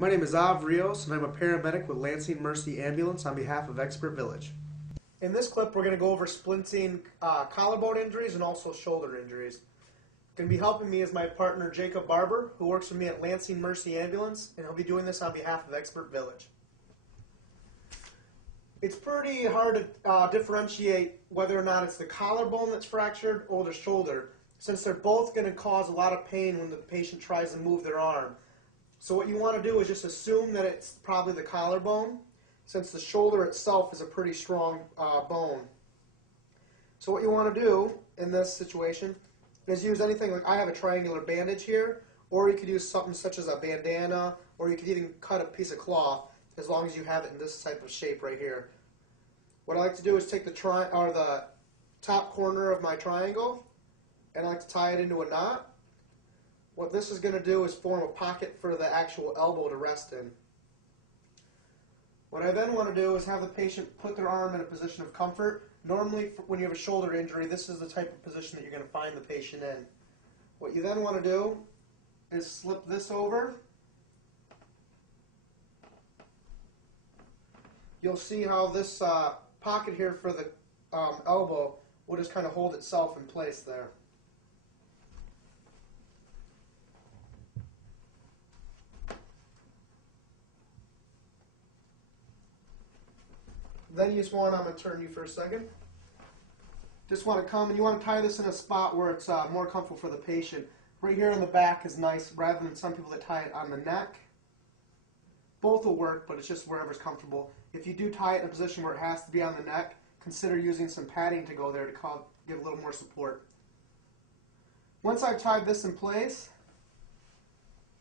My name is Av Rios, and I'm a paramedic with Lansing Mercy Ambulance on behalf of Expert Village. In this clip, we're going to go over splinting collarbone injuries and also shoulder injuries. Going to be helping me is my partner Jacob Barber, who works with me at Lansing Mercy Ambulance, and he'll be doing this on behalf of Expert Village. It's pretty hard to differentiate whether or not it's the collarbone that's fractured or the shoulder, since they're both going to cause a lot of pain when the patient tries to move their arm. So what you want to do is just assume that it's probably the collarbone, since the shoulder itself is a pretty strong bone. So what you want to do in this situation is use anything, like I have a triangular bandage here, or you could use something such as a bandana, or you could even cut a piece of cloth, as long as you have it in this type of shape right here. What I like to do is take the top corner of my triangle, and I like to tie it into a knot. What this is going to do is form a pocket for the actual elbow to rest in. What I then want to do is have the patient put their arm in a position of comfort. Normally, when you have a shoulder injury, this is the type of position that you're going to find the patient in. What you then want to do is slip this over. You'll see how this pocket here for the elbow will just kind of hold itself in place there. Then you just want, I'm going to turn you for a second. Just want to come and you want to tie this in a spot where it's more comfortable for the patient. Right here in the back is nice, rather than some people that tie it on the neck. Both will work, but it's just wherever's comfortable. If you do tie it in a position where it has to be on the neck, consider using some padding to go there to give a little more support. Once I've tied this in place,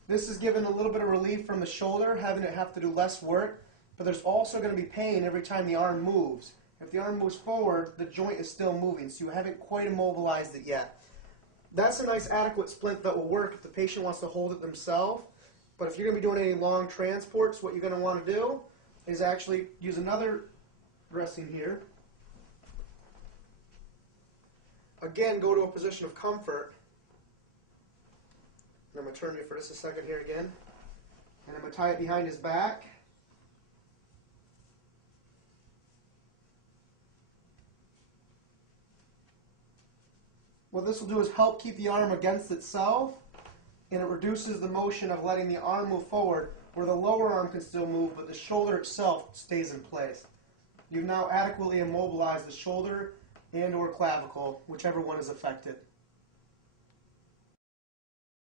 this is giving a little bit of relief from the shoulder, having it have to do less work. But there's also going to be pain every time the arm moves. If the arm moves forward, the joint is still moving, so you haven't quite immobilized it yet. That's a nice adequate splint that will work if the patient wants to hold it themselves. But if you're going to be doing any long transports, what you're going to want to do is actually use another dressing here. Again, go to a position of comfort. And I'm going to turn you for just a second here again. And I'm going to tie it behind his back. What this will do is help keep the arm against itself, and it reduces the motion of letting the arm move forward, where the lower arm can still move, but the shoulder itself stays in place. You've now adequately immobilized the shoulder and or clavicle, whichever one is affected.